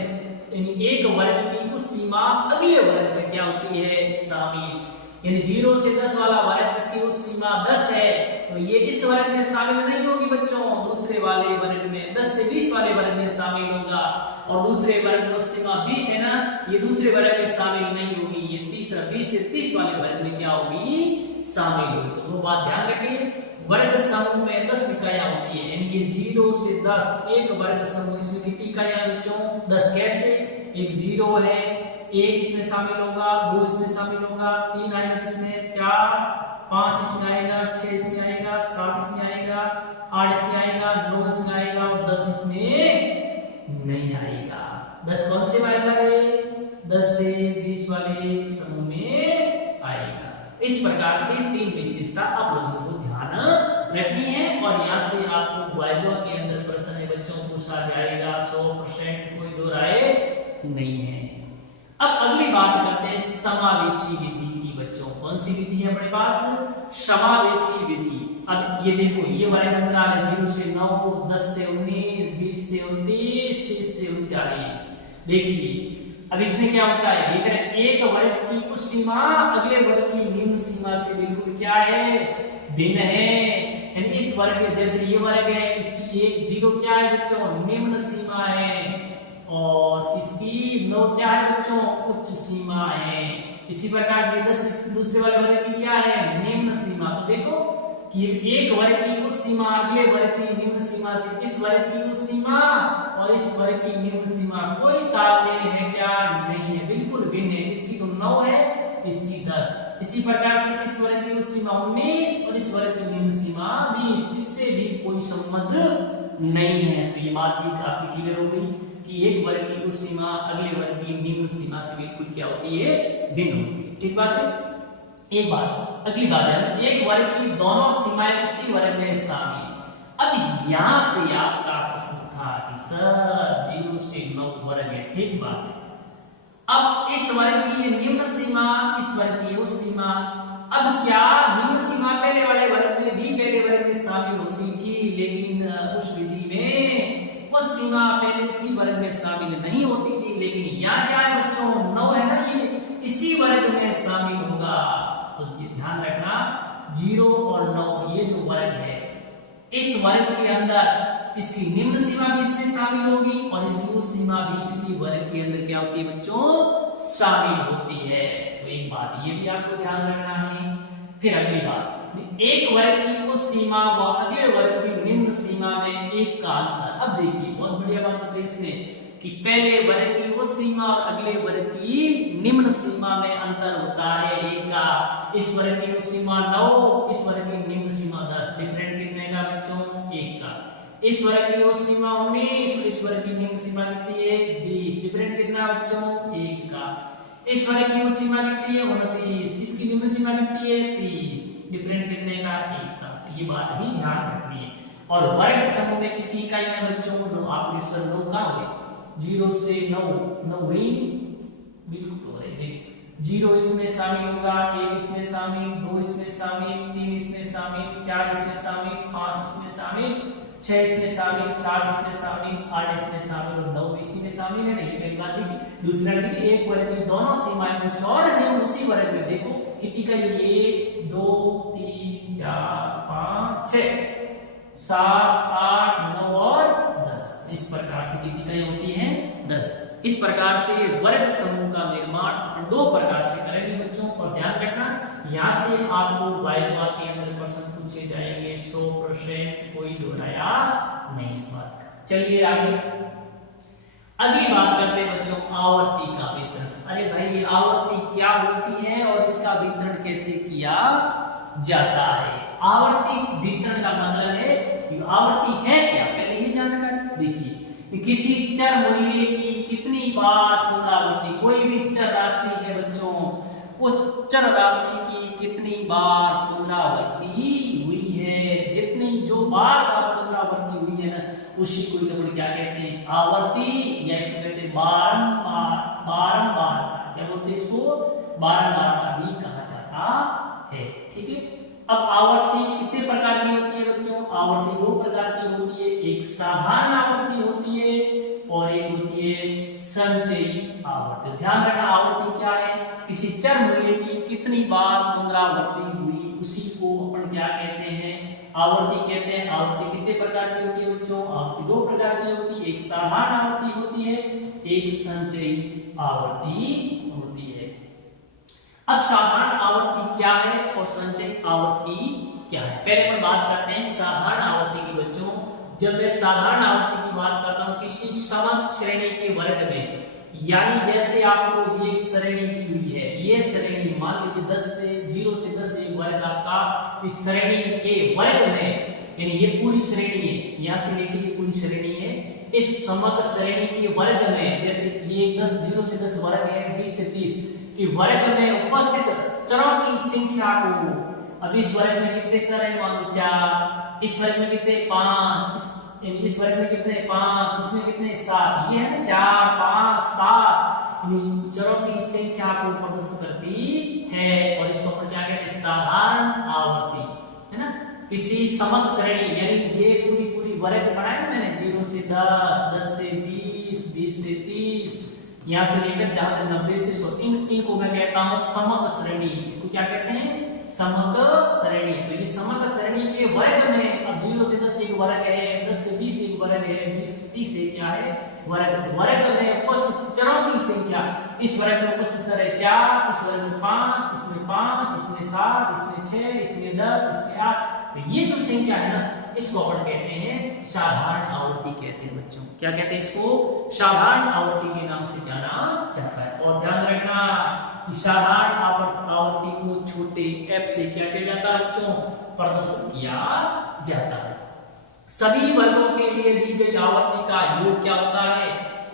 यानी एक वर्ग की उस सीमा अगले वर्ग में क्या होती है, शामिल। यानी 0 से 10 वाला वर्ग, इसकी उस सीमा 10 है, तो ये इस वर्ग में शामिल नहीं होगी बच्चों, दूसरे वाले वर्ग में 10 से 20 वाले वर्ग में शामिल होगा। और दूसरे वर्ग में उस सीमा 20 है ना, ये दूसरे वर्ग में शामिल नहीं होगी, ये तीसरा 20 से 30 वाले वर्ग में क्या होगी, शामिल होगी। तो दो बात ध्यान रखिए, वर्ग समूह में 10 इकाइयां होती है, यानी ये 0 से 10 एक वर्ग समूह, इसमें कितनी इकाइयां बच्चों, 10। कैसे, एक 0 है, एक इसमें शामिल होगा, 2 इसमें शामिल होगा, 3 आएगा इसमें, 4, 5 इसमें आएगा, 6 इसमें आएगा, 7 इसमें आएगा, 8 इसमें आएगा, 9 इसमें आएगा और 10 इसमें नहीं आएगा। 10 कौन से में आएगा, 10 से 20 वाले समूह में आएगा। इस प्रकार से 3 विशेषता आप लोगों को ध्यान रखनी है और यहाँ से आपको वाइवा के अंदर प्रश्न है बच्चों पूछा जाएगा 100%, कोई दो राय नहीं है। अब अगली बात करते हैं समावेशी विधि की बच्चों। कौन सी विधि है अपने पास, समावेशी विधि। अब ये देखो, ये वर्ग अंतराल है 0 से 9, 10 से 19, 20 से 29, 30 से 39। देखिए अब इसमें क्या होता है, ये करें एक वर्ग की उच्च सीमा अगले वर्ग की निम्न सीमा से बिल्कुल क्या है, भिन्न है। इस वर्ग जैसे ये वर्ग है, इसकी एक 0 क्या है बच्चों, निम्न सीमा है, और इसकी 9 क्या है बच्चों, उच्च सीमा है। इसी प्रकार से 10 दूसरे वाले वर्ग की क्या है, निम्न सीमा। तो देखो कि एक वर्ग की उच्च सीमा अगले वर्ग की निम्न सीमा से, इस वर्ग की उच्च सीमा और इस वर्ग की निम्न सीमा कोई तालमेल है क्या, नहीं है, बिल्कुल भिन्न है। इसकी तो 9 है, इसकी 10। इसी प्रकार से इस वर्ग की उच्च सीमा 19 और इस वर्ग की निम्न सीमा 20, इससे भी कोई संबंध नहीं है। तो ये बात भी काफी क्लियर हो गई कि एक वर्ग की उच्च सीमा अगले वर्ग की निम्न सीमा से बिल्कुल क्या होती है, भिन्न होती है। ठीक बात है। एक बात, अगली बात है, एक वर्ग की दोनों सीमाएं उसी वर्ग में शामिल। अब यहां से आपका प्रश्न था कि सर 0 से 9 वर्ग है, ठीक बात है। अब इस वर्ग की ये निम्न सीमा, इस वर्ग की उच्च सीमा, अब क्या निम्न सीमा पहले वाले वर्ग में भी पहले वर्ग में शामिल होती थी, लेकिन उस विधि में उस सीमा पहले उसी वर्ग में शामिल नहीं होती थी, लेकिन यहाँ क्या है बच्चों, 9 है ना, ये इसी वर्ग में शामिल होगा। तो ये ध्यान रखना, 0 और 9 ये जो वर्ग है, इस वर्ग के अंदर इसकी निम्न सीमा भी इसमें शामिल होगी और इसकी उच्च सीमा भी इसी वर्ग के अंदर क्या होती है बच्चों, शामिल होती है। तो एक बात ये भी आपको ध्यान रखना है। फिर अगली बात, एक वर्ग की उच्च सीमा व अगले वर्ग की निम्न सीमा में एक का अंतर। अब देखिए बहुत बढ़िया बात बताई इसमें कि पहले वर्ग की उच्च सीमा और अगले वर्ग की निम्न सीमा में अंतर होता है एक का। इस वर्ग की उच्च सीमा 9, इस वर्ग की निम्न सीमा 10। डिफरेंट कितने का बच्चों, 1 का। इस वर्ग की उच्च सीमा 19 और इस वर्ग की निम्न सीमा कितनी है, 20। डिफरेंट कितना बच्चों, 1 का। इस वर्ग की उच्च सीमा कितनी है, 29, इसकी निम्न सीमा कितनी है, 30। डिफरेंट कितने का, 1 का। तो ये बात भी ध्यान रखनी है। और वर्ग समूह में कितनी इकाइयां हैं बच्चों, 9। आपने सर 9 कहां हो गए, 0 से 9 वही बिल्कुल हो रहे। 0 इसमें शामिल होगा, 1 इसमें शामिल, 2 इसमें शामिल, 3 इसमें शामिल, 4 इसमें शामिल, 5 इसमें शामिल, 6 इसमें शामिल, 7 इसमें शामिल, 8 इसमें शामिल और 9 इसी में शामिल है। नहीं पहली बात देखिए। दूसरा देखिए, एक वर्ग की दोनों सीमाएं कुछ और नियम उसी वर्ग में, देखो कितनी का, 1 2 3 4 5 6 7 8 9 और 10। इस प्रकार से कितनी इकाइयां होती हैं, 10। इस प्रकार से वर्ग समूह का निर्माण अपन 2 प्रकार से करेंगे बच्चों। और ध्यान रखना, यहाँ से आपको वाइवा के अंदर प्रश्न पूछे जाएंगे 100%, कोई दोहराया नहीं इस बात का। चलिए आगे अगली बात करते हैं बच्चों, आवर्ती का वितरण। अरे भाई ये आवर्ती क्या होती है और इसका वितरण कैसे किया जाता है। आवर्ती वितरण का मतलब है कि आवर्ती है क्या, पहले ये जानकारी देखिए। किसी चर मूल्य की कितनी बार पुनरावृत्ति, कोई भी चर राशि है बच्चों, उस चर राशि की कितनी बार पुनरावृत्ति हुई है, जितनी जो बार बार पुनरावृत्ति हुई है ना, उसी को तो क्या कहते हैं, आवर्ती, या इसको कहते हैं बारंबार। बारंबार क्या बोलते हैं इसको, बारंबार का भी कहा जाता है। ठीक है। अब आवर्ती कितने प्रकार की होती है बच्चों, आवर्ती 2 प्रकार की होती है। एक साधारण आवर्ती होती है और एक होती है संचयी आवर्ती। ध्यान रखना, आवर्ती क्या है, किसी चर मूल्य की कितनी बार पुनरावृत्ति हुई, उसी को अपन क्या कहते हैं, आवर्ती कहते हैं। आवर्ती कितने प्रकार की होती है बच्चों, आवर्ती 2 प्रकार की होती है। एक साधारण आवर्ती होती है, एक संचयी आवर्ती होती है। अब साधारण आवर्ती क्या है और संचयी आवर्ती क्या है, पहले अपन बात करते हैं साधारण आवर्ती की बच्चों। जब मैं साधारण आवर्ती की बात करता हूं किसी समक श्रेणी के वर्ग में, यानी जैसे आपको ये एक श्रेणी दी हुई है, ये श्रेणी मान लीजिए 0 से 10 एक वर्ग आपका एक श्रेणी के वर्ग में, यानी ये पूरी श्रेणी है, यहाँ से लेके ये पूरी श्रेणी है। इस समक श्रेणी के वर्ग में, जैसे ये 0 से 10 वर्ग है, 20 से 30 कि वर्ग में उपस्थित चरों की संख्या को, अब इस वर्ग में कितने चर हैं, मान लो 4, इस वर्ग में कितने 5, इस वर्ग में कितने 5, इसमें कितने 7, ये है 4 5 7 चरों की संख्या को प्रदर्शित करती है। और इसको अपन क्या कहते हैं, साधारण आवर्ती, है ना। किसी समग्र श्रेणी, यानी ये पूरी पूरी वर्ग बनाया ना मैंने, 0 से 10, 10 से 20, 20 से 30, यहाँ से लेकर जहां तक 90 से 100, इनको मैं कहता हूँ समग्र श्रेणी। इसको क्या कहते हैं? समग्र श्रेणी। तो ये समग्र श्रेणी के वर्ग में, अब 0 से 10 एक वर्ग है, 10 से 20 एक वर्ग है, 20 से 30 एक क्या है? वर्ग। वर्ग में उपस्थित चरों की संख्या, इस वर्ग में उपस्थित चर है 4, इस वर्ग में 5, इसमें 5, इसमें 7, इसमें 6, इसमें 10, इसमें 8। तो ये जो संख्या है ना, इसको अपन कहते हैं साधारण आवर्ती कहते हैं बच्चों। क्या कहते हैं इसको? साधारण आवर्ती के नाम से जाना जाता है। और ध्यान रखना कि साधारण आवर्ती को छोटे f से क्या किया जाता है बच्चों? प्रदर्शित किया जाता है। सभी वर्गों के लिए दी गई आवर्ती का योग क्या होता है?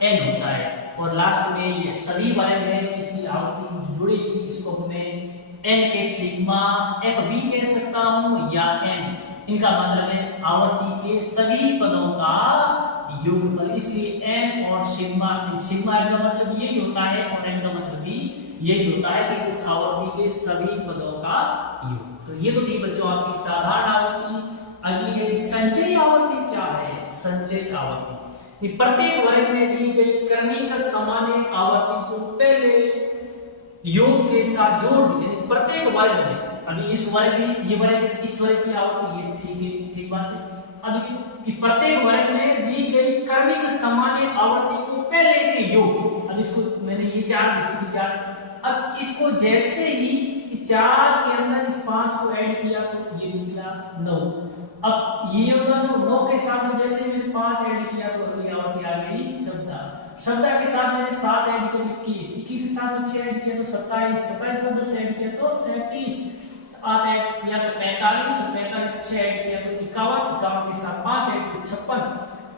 n होता है। और लास्ट में ये सभी वर्ग है, इसी आवर्ती जुड़ेगी, इसको मैं n के सिग्मा f भी कह सकता हूं या n, इनका मतलब है आवर्ती के सभी पदों का योगफल। इसलिए n और सिग्मा, सिग्मा का मतलब यही होता है और n का मतलब भी यही होता है कि उस आवर्ती के सभी पदों का योग। तो ये तो थी बच्चों आपकी साधारण आवर्ती। अगली है संचयी आवर्ती। क्या है संचयी आवर्ती? प्रत्येक वर्ग में दी गई क्रमिक सामान्य आवर्ती को पहले योग के साथ जोड़ दी। प्रत्येक वर्ग में, अभी इस वर्ग में ये वर्ग, इस वर्ग की आवर्ती ये ठीक है, ठीक बात है। अभी कि प्रत्येक वर्ग में दी गई क्रमिक सामान्य आवर्ती को पहले के योग। अब इसको मैंने ये 4, इसकी 4, अब इसको जैसे ही 4 के अंदर इस 5 को ऐड किया तो ये निकला 9। अब ये होगा 9 के साथ में जैसे मैंने 5 ऐड किया तो अगली आवर्ती आ गई 14। 14 के साथ मैंने 7 ऐड किया 21, 21 के साथ में 6 ऐड किया तो 27, 27 के साथ 10 ऐड किया तो 37, 8 ऐड किया तो 45, 45 6 ऐड किया तो 51, 51 के साथ 5 ऐड किया 56,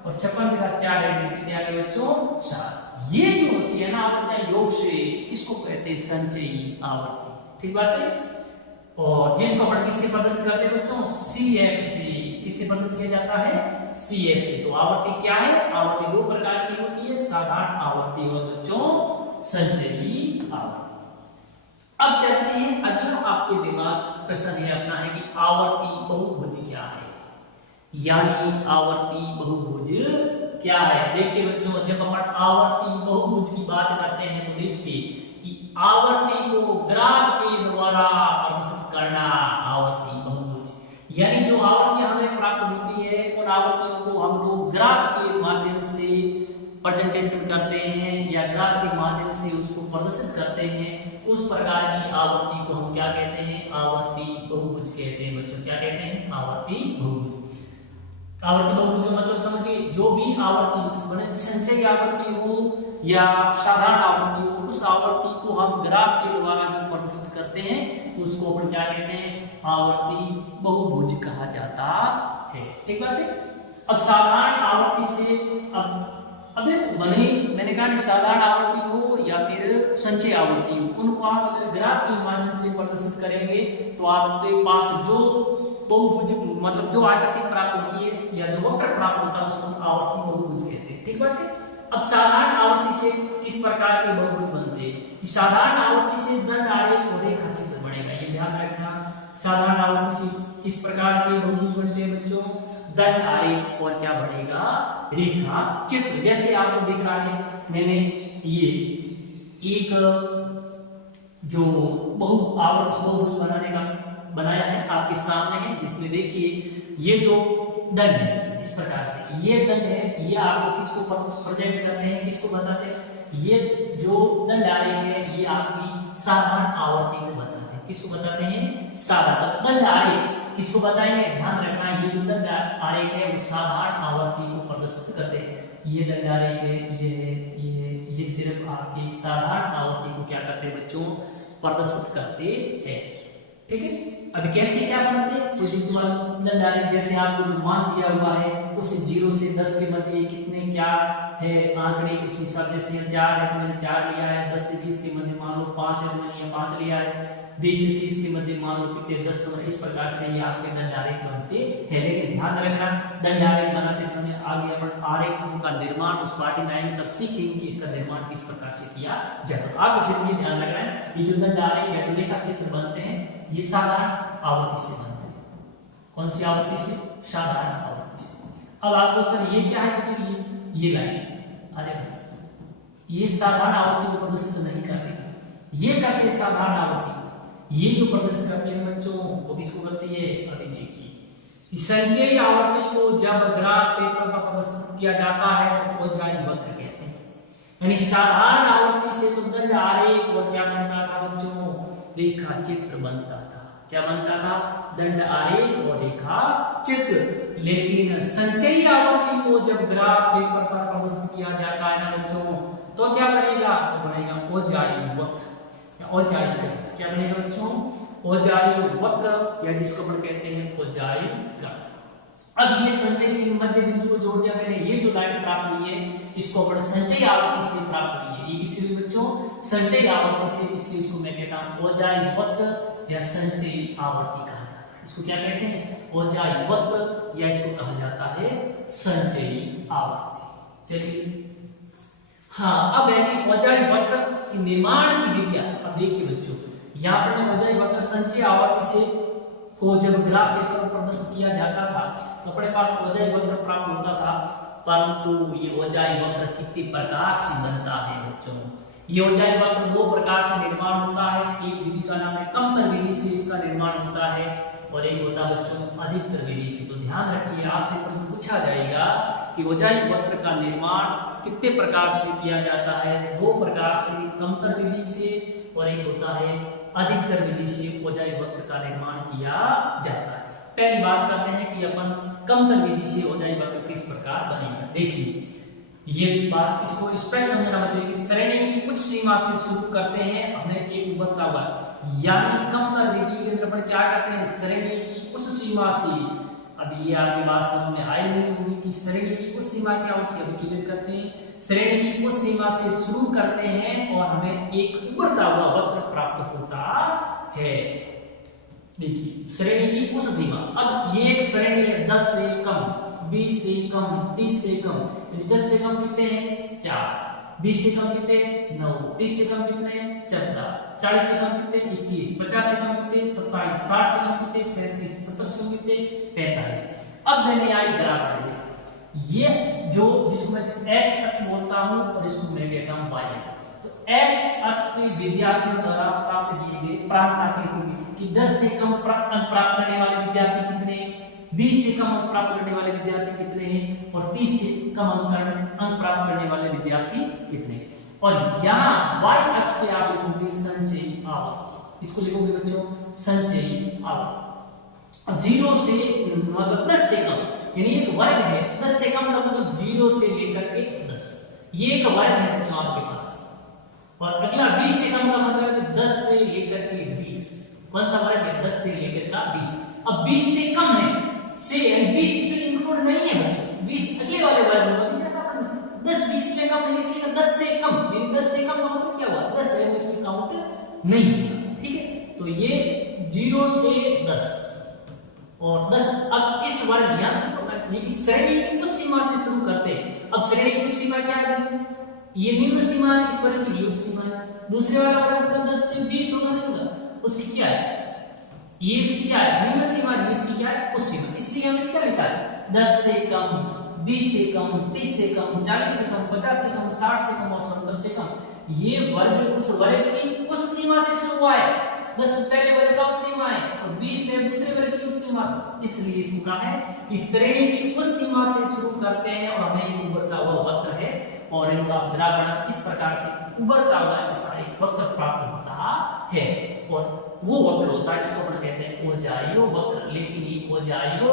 और 56 के साथ 4 ऐड किया गया बच्चों 7। ये जो होती है ना आवर्ती योग से, इसको कहते हैं संचयी आवर्ती। ठीक बात है। और जिसको अपन किससे प्रदर्शित करते हैं बच्चों? CF से। किससे प्रदर्शित किया जाता है? CF से। तो आवर्ती क्या है? आवर्ती दो प्रकार की होती है, साधारण आवर्ती और बच्चों संचयी आवर्ती। अब चलते हैं अगला आपके दिमाग प्रश्न ये अपना है कि आवर्ती बहुभुज क्या है, यानी आवर्ती बहुभुज क्या है। देखिए बच्चों, जब अपन आवर्ती बहुभुज की बात करते हैं तो देखिए कि आवर्ती को ग्राफ के द्वारा प्रदर्शित करना आवर्ती बहुभुज, यानी जो आवर्तियां हमें प्राप्त होती है और आवर्तियों को हम लोग ग्राफ के माध्यम से प्रेजेंटेशन करते हैं या ग्राफ के माध्यम से उसको प्रदर्शित करते हैं, उस प्रकार की आवर्ती को हम क्या कहते हैं? आवर्ती बहुभुज कहते हैं बच्चों। क्या कहते हैं? आवर्ती बहुभुज। आवर्ती बहुभुज का मतलब समझिए, जो भी आवर्ती संचयी आवर्ती हो या साधारण आवर्ती हो, उस आवर्ती को हम ग्राफ के द्वारा जो प्रदर्शित करते हैं उसको अपन क्या कहते हैं? आवर्ती बहुभुज कहा जाता है। ठीक बात है। अब साधारण आवर्ती से अब मैंने कहा कि साधारण आवर्ती हो या फिर संचयी आवर्ती हो, उनको आप अगर ग्राफ के माध्यम से प्रदर्शित करेंगे तो आपके पास जो बहुभुज मतलब जो आकृति प्राप्त होती है या जो वक्र प्राप्त होता है उसको आवर्ती बहुभुज कहते हैं। ठीक बात है। अब साधारण आवर्ती से किस प्रकार के बहुभुज बनते हैं? कि साधारण आवर्ती से दंड आरेख और रेखा चित्र बनेगा, ये ध्यान रखना। साधारण आवर्ती से किस प्रकार के बहुभुज बनते हैं बच्चों? दंड आरेख और क्या बनेगा? रेखा चित्र। जैसे आपको दिख रहा है, मैंने ये एक जो आवर्ती बहुभुज बनाया है आपके सामने है, जिसमें देखिए ये जो दंड है इस प्रकार से, ये दंड है, ये आपको किसको प्रेजेंट करते हैं, किसको बताते हैं? ये जो दंड आरेख है ये आपकी साधारण आवर्ती को बताते हैं। किसको बताते हैं? साधारण। तो दंड आरेख किसको बताएंगे? ध्यान रखना, ये जो दंड आरेख है वो साधारण आवर्ती को प्रदर्शित करते हैं। ये दंड आरेख है, ये सिर्फ आपकी साधारण आवर्ती को क्या करते हैं बच्चों? प्रदर्शित करते हैं। ठीक है। अभी कैसे क्या बनते हैं? तो दंड आरेख जैसे आपको जो मान दिया हुआ है उसे 0 से 10 के मध्य कितने क्या है आंकड़े, उस हिसाब से 4 है तो मैंने 4 लिया है, 10 से 20 के मध्य मान लो 5 है तो मैंने ये 5 लिया है, 20 से 30 के मध्य मान लो कितने 10 नंबर। इस प्रकार से ये आपके दंड आरेख बनते हैं। लेकिन ध्यान रखना, दंड आरेख बनाते समय आगे अपन आरेखों का निर्माण उस पार्टी में आएंगे तब सीखेंगे कि इसका निर्माण किस प्रकार से किया जाए। तो आप इसे भी ध्यान रखना है, ये जो दंड आरेख या जो रेखा चित्र बनते हैं ये साधारण आवर्ती से बनते हैं। कौन सी आवृत्ति से? साधारण आवृत्ति से। अब आपको सर ये क्या है कि ये लाइन, अरे ये साधारण आवृत्ति को प्रदर्शित नहीं कर रही, ये करते हैं साधारण आवृत्ति। ये जो प्रदर्शित करती है बच्चों वो किसको करती है? अभी देखिए, संचयी आवृत्ति को जब ग्राफ पेपर पर प्रदर्शित किया जाता है तो औजारी वक्र कहते हैं। यानी साधारण आवृत्ति से तो दंड आरेख और क्या बनता था बच्चों? रेखा चित्र बनता था। क्या बनता था? दंड आरेख और रेखा चित्र। लेकिन संचयी आवृत्ति को जब ग्राफ पेपर पर प्रदर्शित किया जाता है ना बच्चों, तो क्या बनेगा? तो बनेगा औजारी वक्र या औजारी ग्राफ। क्या बनेगा बच्चों? औजारी वक्र, या जिसको अपन कहते हैं औजारी ग्राफ। अब ये संचयी मध्य बिंदु को जोड़ दिया मैंने, ये जो लाइन प्राप्त हुई है इसको अपन संचयी आवृत्ति से प्राप्त हुई है। ये किसी भी बच्चों संचयी आवृत्ति से, इसलिए इसको मैं कहता हूं औजारी वक्र या संचयी आवृत्ति कहा जाता है। इसको क्या कहते हैं? औजारी वक्र, या इसको कहा जाता है संचयी आवृत्ति। चलिए, हाँ, अब है कि औजारी वक्र की निर्माण की विधियां। अब देखिए बच्चों, यहाँ पर औजारी वक्र संचयी आवृत्ति से को जब ग्राफ पेपर पर प्रदर्शित किया जाता था तो अपने पास औजारी वक्र प्राप्त होता था, परंतु ये औजारी वक्र कितने प्रकार से बनता है बच्चों? ये औजारी वक्र दो प्रकार से निर्माण होता है। एक विधि का नाम है कमतर विधि से इसका निर्माण होता है, और एक होता है बच्चों अधिकतर विधि से। तो ध्यान रखिए, आपसे प्रश्न पूछा जाएगा कि औजारी वक्र का निर्माण कितने प्रकार से किया जाता है? दो प्रकार से, कमतर विधि से और एक होता है अधिकतर विधि से औजारी वक्र का निर्माण किया जाता है। पहली बात करते हैं कि अपन कमतर विधि से औजारी वक्र किस प्रकार बनेगा। देखिए, ये बात इसको स्पष्ट समझना बच्चों कि श्रेणी की कुछ सीमा से शुरू करते हैं हमें एक उभरता हुआ, यानी कमतर विधि के अंदर अपन क्या करते हैं? श्रेणी की उस सीमा से, अब ये आपकी बात समझ में आई नहीं होगी कि श्रेणी की कुछ सीमा क्या होती है, अभी क्लियर करते हैं। श्रेणी की कुछ सीमा से शुरू करते हैं और हमें एक उभरता हुआ वक्र प्राप्त होता है। देखिए, श्रेणी की उस सीमा, अब ये श्रेणी है 10 से कम, 20 से कम, 30 से कम, यानी 10 से कम कितने हैं? 4, 20 से कम कितने? 9, 30 से कम कितने? 14, 40 से कम कितने? 21, 50 से कम कितने? 27, 60 से कम कितने? 37, 70 से कम कितने? 45। अब मैंने आई ग्राफ ले लिया, ये जो जिसको मैं x अक्ष बोलता हूं और इसको मैं कहता हूं y अक्ष। तो x अक्ष पे विद्यार्थियों द्वारा प्राप्त किए गए प्राप्त आंकड़े होंगे कि 10 से कम अंक प्राप्त करने वाले विद्यार्थी कितने, 20 से कम अंक प्राप्त करने वाले विद्यार्थी कितने हैं, और 30 से कम अंक प्राप्त करने वाले विद्यार्थी कितने। और यहाँ y अक्ष पे आप लिखोगे संचयी आवृत्ति, इसको लिखोगे बच्चों संचयी आवृत्ति। अब 0 से मतलब 10 से कम, यानी एक वर्ग है 10 से कम का मतलब 0 से लेकर के 10, ये एक वर्ग है बच्चों आपके पास। और अगला 20 से कम का मतलब है 10 से लेकर के 20, कौन सा वर्ग है? 10 से लेकर का 20। अब 20 से कम है, से यानी 20 इसमें इंक्लूड नहीं है बच्चों, 20 अगले वाले वर्ग में, 10 20 में कम है, इसलिए 10 से कम, यानी 10 से कम का मतलब क्या हुआ? 10 है, इसमें काउंट नहीं होगा। ठीक है, तो ये 0 से 10 और 10। अब इस वर्ग ये श्रेणी की उस सीमा से शुरू करते हैं। अब श्रेणी की उस सीमा क्या है? ये निम्न सीमा है, इस वर्ग की ये उस सीमा है। दूसरे वाला वर्ग का 10 से 20 होगा नहीं होगा, उसकी क्या है? ये इसकी क्या है? निम्न सीमा है, इसकी क्या है? उस सीमा। इसलिए हमने क्या लिखा है? 10 से कम, 20 से कम, 30 से कम, 40 से कम, 50 से कम, 60 से कम और 70 से कम। ये वर्ग उस वर्ग की उस सीमा से शुरू हुआ है। 10 पहले वर्ग का उस सीमा है और 20 है दूसरे वर्ग की उस सीमा। इसलिए इसको कहा है कि श्रेणी की उस सीमा से शुरू करते हैं और हमें एक उभरता हुआ वक्र है, और इनका ग्राफ इस प्रकार से उभरता हुआ ऐसा एक वक्र प्राप्त होता है, और वो वक्र होता है इसको हम कहते हैं औजारी वक्र। लेकिन ये औजारी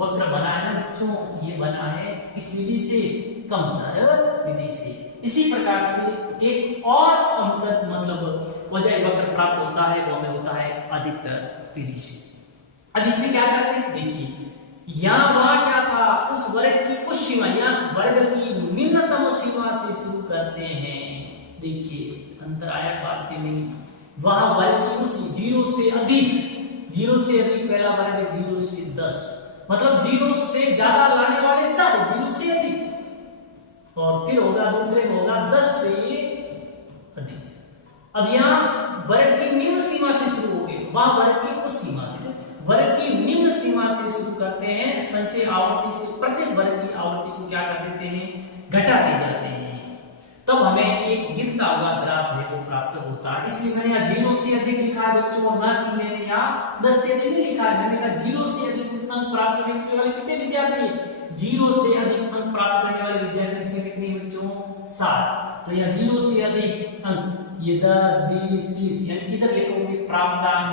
वक्र बना है ना बच्चों, ये बना है किस विधि से? कमतर विधि से। इसी प्रकार से एक और कमतर मतलब औजारी वक्र प्राप्त होता है, वो हमें होता है अधिकतर विधि से। अब इसमें क्या करते हैं? देखिए, यहाँ वहां क्या था? उस वर्ग की उस सीमा या वर्ग की निम्नतम सीमा से शुरू करते हैं। देखिए अंतर आया बात पे नहीं, वहां वर्ग की उस 0 से अधिक, 0 से अधिक पहला वर्ग है 0 से 10, मतलब 0 से ज्यादा लाने वाले सब 0 से अधिक, और फिर होगा दूसरे में होगा 10 से अधिक। अब यहाँ वर्ग की निम्न सीमा से शुरू हो गए, वहां वर्ग की उस सीमा से, वर्ग की निम्न सीमा से शुरू करते हैं, संचय आवर्ती से प्रत्येक वर्ग की आवर्ती को क्या कर देते हैं, घटाते जाते हैं, तब हमें एक गिरता हुआ ग्राफ है वो प्राप्त होता है। इसलिए मैंने यहाँ 0 से अधिक लिखा है बच्चों, ना कि मैंने यहाँ 10 से अधिक नहीं लिखा है। मैंने कहा 0 से अधिक अंक प्राप्त करने वाले कितने विद्यार्थी, 0 से अधिक अंक प्राप्त करने वाले विद्यार्थी इसमें कितने बच्चों, 7। तो यहाँ 0 से अधिक अंक ये 10 20 30, यानी इधर लिखोगे प्राप्तांक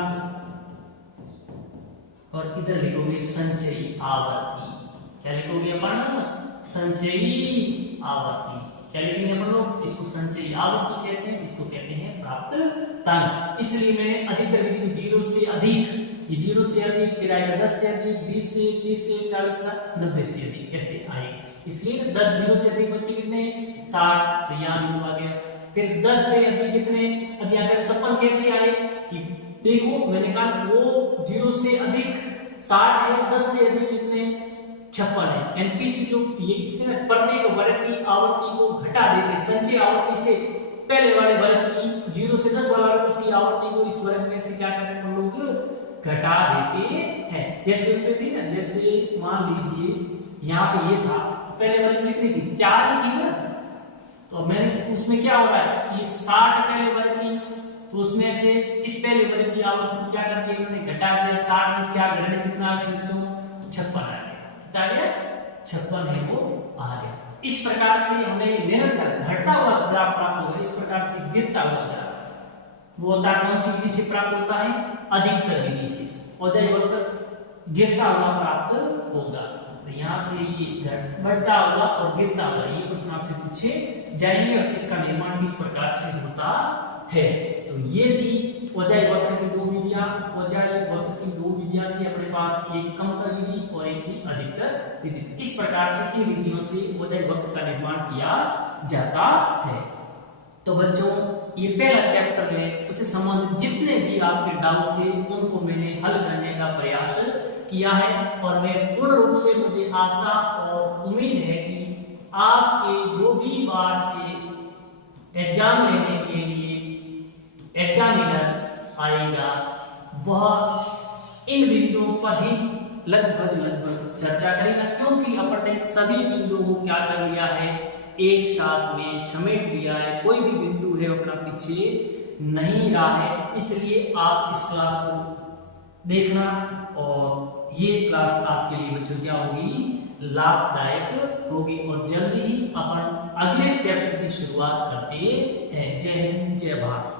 और इधर लिखोगे संचयी आवर्ती। क्या लिखोगे अपन, संचयी आवर्ती। क्या लिखेंगे अपन लोग, इसको संचयी आवर्ती कहते हैं, इसको कहते हैं प्राप्तांक। इसलिए मैंने अधिकतर विधि में 0 से अधिक, ये 0 से अधिक, फिर आएगा 10 से अधिक, 20 से, 30 से, 40 से, 90 से अधिक, ऐसे आएगा। इसलिए 10 0 से अधिक बच्चे कितने, 60, तो यहाँ बिंदु आ गया। फिर 10 से अधिक कितने, अब यहाँ पे 56 कैसे आए कि देखो मैंने कहा वो 0 से अधिक 60 है, 10 से अधिक कितने 56 है। एनपीसी जो ये किसने प्रत्येक वर्ग की आवर्ती को घटा देते, संचय आवर्ती से पहले वाले वर्ग की 0 से 10 वाला उसकी आवर्ती को इस वर्ग में से क्या करते हैं हम लोग, घटा देते हैं। जैसे उसमें थी ना, जैसे मान लीजिए यहाँ पे ये था, तो पहले वर्ग कितनी थी, 4 ही थी ना, तो मैंने उसमें क्या हो रहा है, ये 60 पहले वर्ग की, तो उसमें से इस पहले वर्ग की आवर्ती को क्या कर दिया इन्होंने, घटा दिया। 60 में 4 घटाने कितना आ गया बच्चों, 56 आ गया। कितना आ गया, 56 है वो आ गया। इस प्रकार से हमें निरंतर घटता हुआ ग्राफ प्राप्त होगा, इस प्रकार से गिरता हुआ ग्राफ वो होता है कौन सी विधि से प्राप्त होता है, अधिकतर विधि से, और जय वक्त गिरता हुआ प्राप्त होगा। तो यहाँ से ये बढ़ता हुआ और गिरता हुआ ये प्रश्न आपसे पूछे जाएंगे, और इसका निर्माण किस प्रकार से होता है। तो ये थी वजह वक्र की 2 विधियां, वजह वक्र की 2 विधियां थी अपने पास, एक कमतर विधि और एक थी अधिकतर विधि। इस प्रकार से इन विधियों से वजह वक्र का निर्माण किया जाता है। तो बच्चों ये पहला चैप्टर है, उससे संबंधित जितने भी आपके डाउट थे उनको मैंने हल करने का प्रयास किया है, और मैं पूर्ण रूप से मुझे आशा और उम्मीद है कि आपके जो भी बार से एग्जाम लेने के लिए एग्जामिनर आएगा वह इन बिंदुओं पर ही लगभग चर्चा करेगा, क्योंकि अपन ने सभी बिंदुओं को क्या कर लिया है, एक साथ में समेट लिया है। कोई भी बिंदु है अपना पीछे नहीं रहा है। इसलिए आप इस क्लास को देखना, और ये क्लास आपके लिए बच्चों क्या होगी, लाभदायक होगी। और जल्दी ही अपन अगले चैप्टर की शुरुआत करते हैं। जय हिंद, जय भारत।